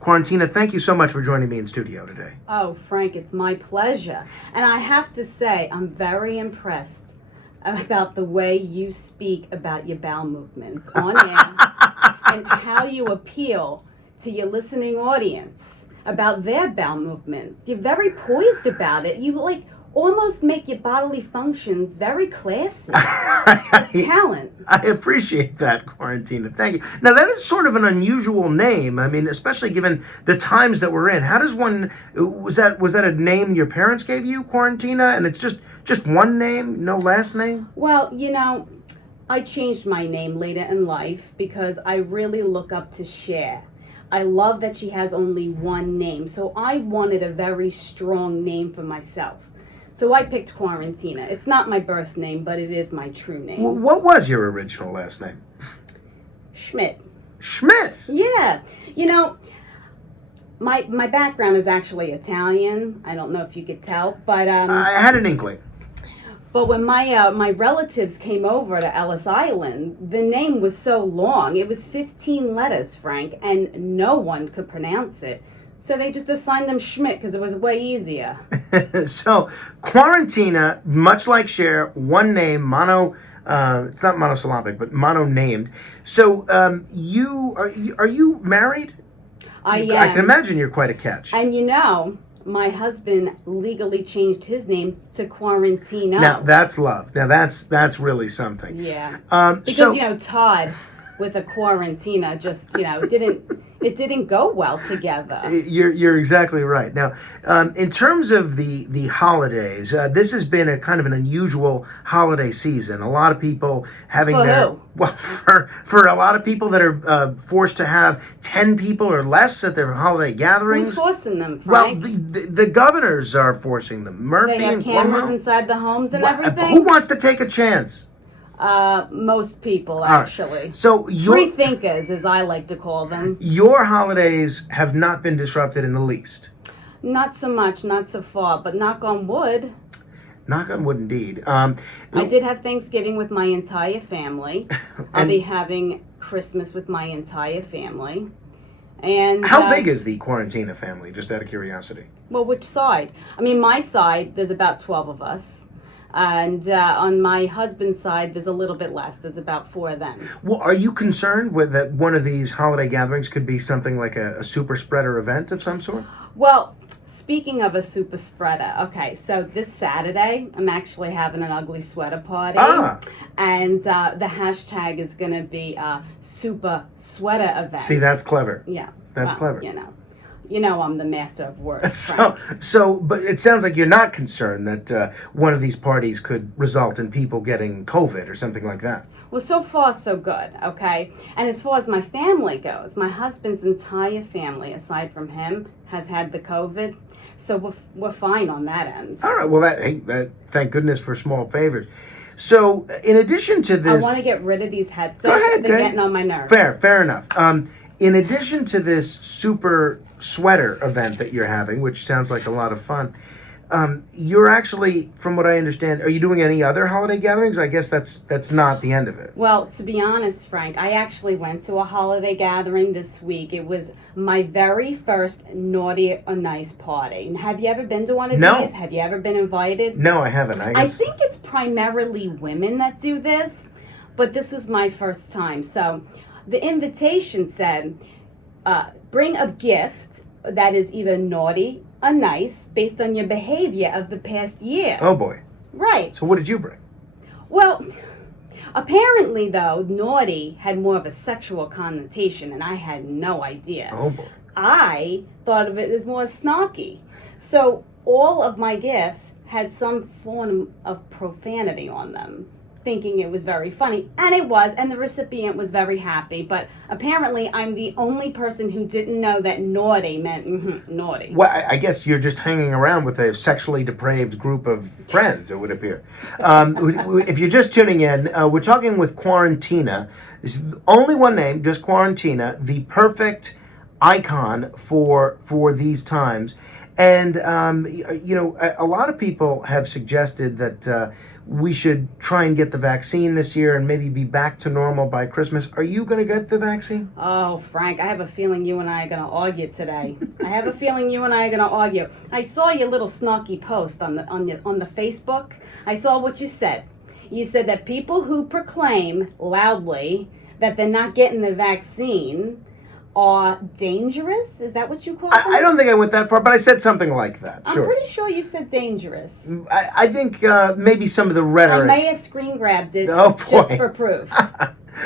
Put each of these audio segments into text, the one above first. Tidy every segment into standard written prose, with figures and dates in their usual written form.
QuaranTina, thank you so much for joining me in studio today. Oh, Frank, it's my pleasure. And I have to say, I'm very impressed about the way you speak about your bowel movements on air and how you appeal to your listening audience about their bowel movements. You're very poised about it. You almost make your bodily functions very classy. Talent. I appreciate that, QuaranTina. Thank you. Now, that is sort of an unusual name. I mean, especially given the times that we're in. How does one... Was that a name your parents gave you, QuaranTina? And it's just one name, no last name? Well, I changed my name later in life because I really look up to Cher. I love that she has only one name. So I wanted a very strong name for myself. So I picked QuaranTina. It's not my birth name, but it is my true name. What was your original last name? Schmidt. Schmidt? Yeah. My background is actually Italian. I don't know if you could tell, but I had an inkling. But when my relatives came over to Ellis Island, the name was so long. It was 15 letters, Frank, and no one could pronounce it. So they just assigned them Schmidt because it was way easier. So, QuaranTina, much like Cher, one name, it's not monosyllabic, but mono-named. So, are you married? I am. I can imagine you're quite a catch. And my husband legally changed his name to QuaranTina. Now, that's love. Now, that's really something. Yeah. Because, Todd with a QuaranTina just, it didn't go well together. You're exactly right. Now, in terms of the holidays, this has been a kind of an unusual holiday season. A lot of people having for a lot of people that are forced to have 10 people or less at their holiday gatherings. Who's forcing them, Frank? Well, the governors are forcing them. Murphy they have and cameras Cuomo. Inside the homes and everything. Who wants to take a chance? Most people, actually. Right. So free thinkers, as I like to call them. Your holidays have not been disrupted in the least. Not so much, not so far, but knock on wood. Knock on wood, indeed. I did have Thanksgiving with my entire family. I'll be having Christmas with my entire family. And how big is the QuaranTina family, just out of curiosity? Well, which side? I mean, my side, there's about 12 of us. And on my husband's side, there's a little bit less. There's about 4 of them. Well, are you concerned with that one of these holiday gatherings could be something like a super spreader event of some sort? Well, speaking of a super spreader, okay, so this Saturday, I'm actually having an ugly sweater party. And the hashtag is going to be super sweater event. See, that's clever. Yeah. That's clever. I'm the master of words. But it sounds like you're not concerned that one of these parties could result in people getting COVID or something like that. Well, so far, so good, okay? And as far as my family goes, my husband's entire family, aside from him, has had the COVID. So we're fine on that end. All right. Well, that thank goodness for small favors. So, in addition to this... I want to get rid of these headsets. Go ahead, They're getting on my nerves. Fair enough. In addition to this super sweater event that you're having, which sounds like a lot of fun, you're actually, from what I understand, are you doing any other holiday gatherings? I guess that's not the end of it. Well, to be honest, Frank, I actually went to a holiday gathering this week. It was my very first naughty or nice party. Have you ever been to one of these? Have you ever been invited? No, I haven't. I think it's primarily women that do this, but this was my first time. So the invitation said, bring a gift that is either naughty or nice based on your behavior of the past year. Oh, boy. Right. So what did you bring? Well, apparently, though, naughty had more of a sexual connotation, and I had no idea. Oh, boy. I thought of it as more snarky. So all of my gifts had some form of profanity on them, thinking it was very funny, and it was, and the recipient was very happy, but apparently I'm the only person who didn't know that naughty meant naughty. Well, I guess you're just hanging around with a sexually depraved group of friends, it would appear. If you're just tuning in, we're talking with QuaranTina. There's only one name, just QuaranTina, the perfect icon for these times. And, a lot of people have suggested that we should try and get the vaccine this year and maybe be back to normal by Christmas. Are you going to get the vaccine? Oh, Frank, I have a feeling you and I are going to argue today. I have a feeling you and I are going to argue. I saw your little snarky post on the Facebook. I saw what you said. You said that people who proclaim loudly that they're not getting the vaccine are dangerous? Is that what you called them? I don't think I went that far, but I said something like that. I'm Sure. pretty sure you said dangerous. I think maybe some of the rhetoric. I may have screen grabbed it just for proof.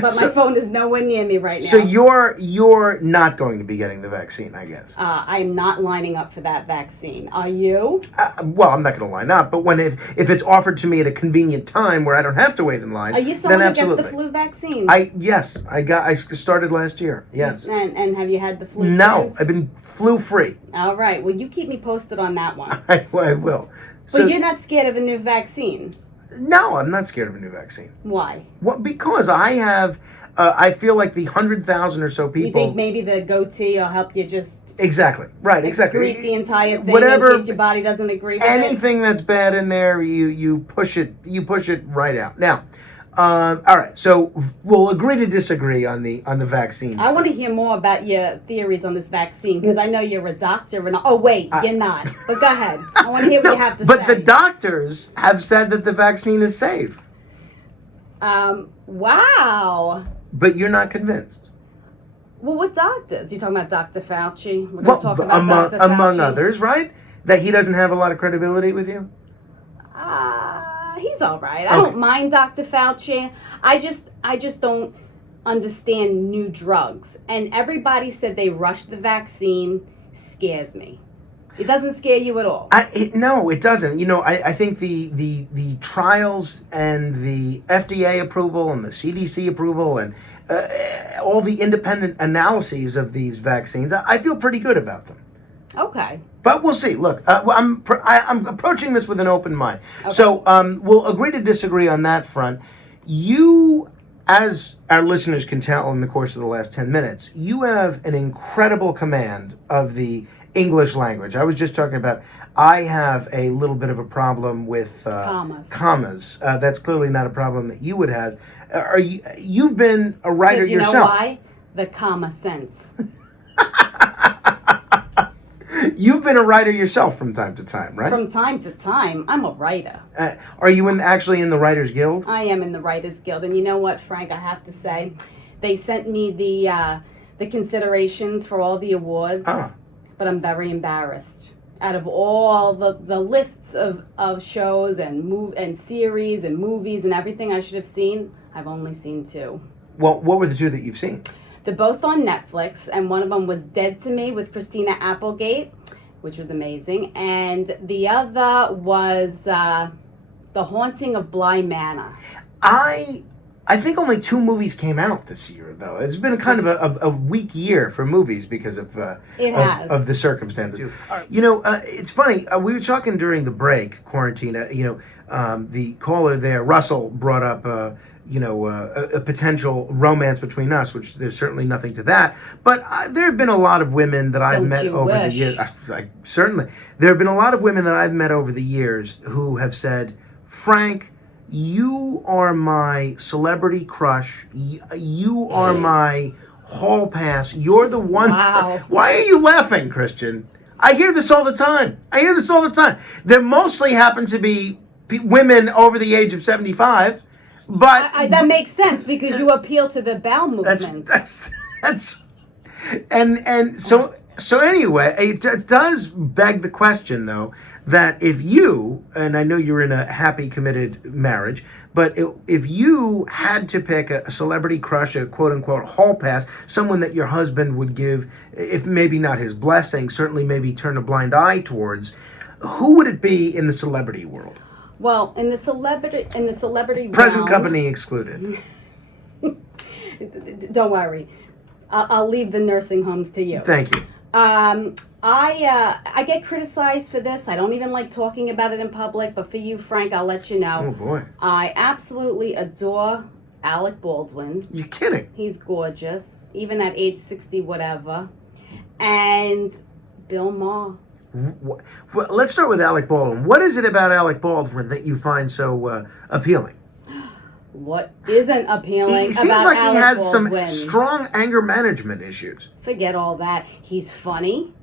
But my phone is nowhere near me right now. So you're not going to be getting the vaccine, I guess. I'm not lining up for that vaccine. Are you? Well, I'm not going to line up, but if it's offered to me at a convenient time where I don't have to wait in line, are you someone then who gets the flu vaccine? Yes, I started last year. Yes. And have you had the flu? No, since? I've been flu free. All right. Well, you keep me posted on that one. I will. But you're not scared of a new vaccine? No, I'm not scared of a new vaccine. Why? Well, because I have, I feel like the 100,000 or so people. You think maybe the goatee will help you just exactly excrete the entire thing whatever, in case your body doesn't agree with anything that's bad in there, you push it right out. Now, all right, so we'll agree to disagree on the vaccine. I want to hear more about your theories on this vaccine because I know you're a doctor and you're not. But go ahead. I want to hear what you have to say. But the doctors have said that the vaccine is safe. Wow. But you're not convinced. Well, what doctors? You're talking about Dr. Fauci? We're Well, talking about Dr. Fauci. among others, right? That he doesn't have a lot of credibility with you? He's all right. I don't mind Dr. Fauci. I just don't understand new drugs. And everybody said they rushed the vaccine. Scares me. It doesn't scare you at all. No, it doesn't. You know, I think the trials and the FDA approval and the CDC approval and all the independent analyses of these vaccines, I feel pretty good about them. Okay. But we'll see. Look, I'm approaching this with an open mind. Okay. So we'll agree to disagree on that front. You, as our listeners can tell in the course of the last 10 minutes, you have an incredible command of the English language. I was just talking about, I have a little bit of a problem with commas. That's clearly not a problem that you would have. You've been a writer yourself. You know why? The comma sense. You've been a writer yourself from time to time, right? From time to time. I'm a writer. Are you actually in the Writers Guild? I am in the Writers Guild. And you know what, Frank, I have to say, they sent me the considerations for all the awards, but I'm very embarrassed. Out of all the lists of shows and series and movies and everything I should have seen, I've only seen 2. Well, what were the 2 that you've seen? They're both on Netflix, and one of them was Dead to Me with Christina Applegate, which was amazing, and the other was The Haunting of Bly Manor. I think only 2 movies came out this year, though. It's been kind of a weak year for movies because of the circumstances. You know, it's funny. We were talking during the break, QuaranTina. You know, the caller there, Russell, brought up a potential romance between us, which there's certainly nothing to that. But there have been a lot of women that I've met over the years. Certainly. There have been a lot of women that I've met over the years who have said, Frank, you are my celebrity crush. You are my hall pass. You're the one. Wow. Why are you laughing, Christian? I hear this all the time. There mostly happen to be women over the age of 75. But that makes sense because you appeal to the bowel movements. That's and so anyway, it does beg the question though that if you, and I know you're in a happy committed marriage, but if you had to pick a celebrity crush, a quote unquote hall pass, someone that your husband would give, if maybe not his blessing, certainly maybe turn a blind eye towards, who would it be in the celebrity world? Well, in the celebrity present realm, company excluded. Don't worry, I'll leave the nursing homes to you. Thank you. I get criticized for this. I don't even like talking about it in public. But for you, Frank, I'll let you know. Oh boy. I absolutely adore Alec Baldwin. You're kidding. He's gorgeous, even at age 60, whatever. And Bill Maher. Let's start with Alec Baldwin. What is it about Alec Baldwin that you find so appealing? What isn't appealing He seems about like Alec he has Baldwin? some strong anger management issues. Forget all that. He's funny.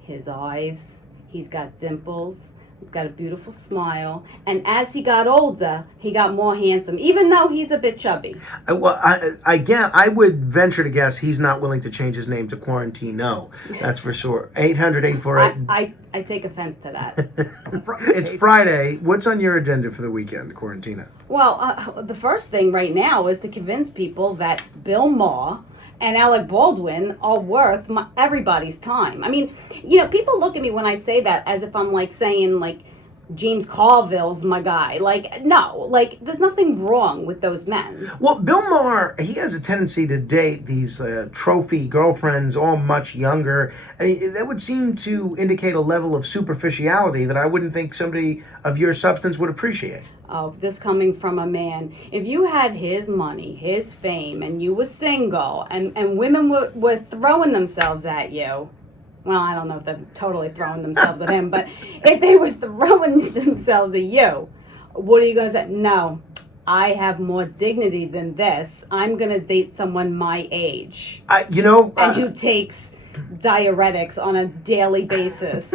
His eyes. He's got dimples. He's got a beautiful smile. And as he got older, he got more handsome, even though he's a bit chubby. I would venture to guess he's not willing to change his name to QuaranTino. That's for sure. 800-848. I take offense to that. It's Friday. What's on your agenda for the weekend, QuaranTina? Well, the first thing right now is to convince people that Bill Maher and Alec Baldwin are worth everybody's time. I mean, people look at me when I say that as if I'm like saying like James Carville's my guy. Like, no, like there's nothing wrong with those men. Well, Bill Maher, he has a tendency to date these trophy girlfriends, all much younger. I mean, that would seem to indicate a level of superficiality that I wouldn't think somebody of your substance would appreciate. Oh, this coming from a man. If you had his money, his fame, and you were single, and women were throwing themselves at you, well, I don't know if they're totally throwing themselves at him, but if they were throwing themselves at you, what are you going to say? No, I have more dignity than this. I'm going to date someone my age. And who takes diuretics on a daily basis.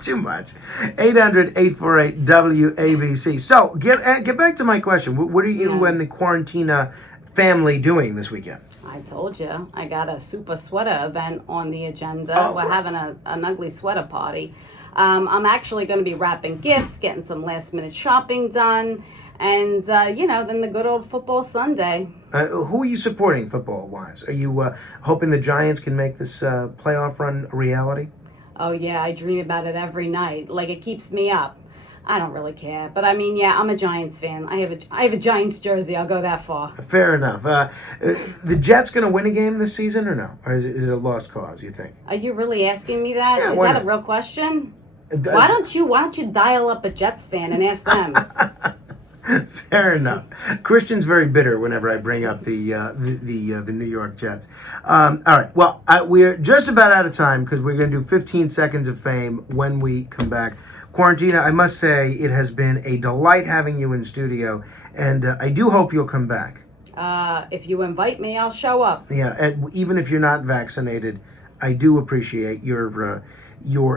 Too much. 800-848-WABC. So, get back to my question. What are you and the QuaranTina family doing this weekend? I told you. I got a super sweater event on the agenda. We're having an ugly sweater party. I'm actually going to be wrapping gifts, getting some last-minute shopping done, and, then the good old football Sunday. Who are you supporting football-wise? Are you hoping the Giants can make this playoff run a reality? Oh, yeah, I dream about it every night. Like, it keeps me up. I don't really care. But, I mean, yeah, I'm a Giants fan. I have a Giants jersey. I'll go that far. Fair enough. The Jets going to win a game this season or no? Or is it a lost cause, you think? Are you really asking me that? Yeah, is that a real question? Why don't you dial up a Jets fan and ask them? Fair enough. Christian's very bitter whenever I bring up the New York Jets. All right. Well, we're just about out of time because we're going to do 15 seconds of fame when we come back. QuaranTina, I must say it has been a delight having you in studio, and I do hope you'll come back. If you invite me, I'll show up. Yeah, and even if you're not vaccinated, I do appreciate your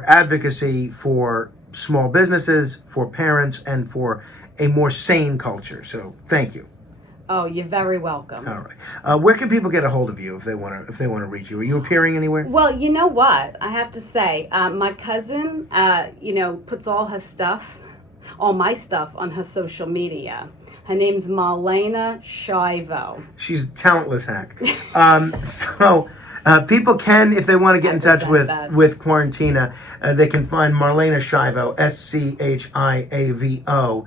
advocacy for small businesses, for parents, and for a more sane culture. So thank you. Oh, you're very welcome. All right. Where can people get a hold of you if they want to reach you? Are you appearing anywhere? Well, you know what? I have to say, my cousin, puts all my stuff on her social media. Her name's Marlena Shivo. She's a talentless hack. So people can, if they want to get in touch with QuaranTina, they can find Marlena Shivo, SCHIAVO.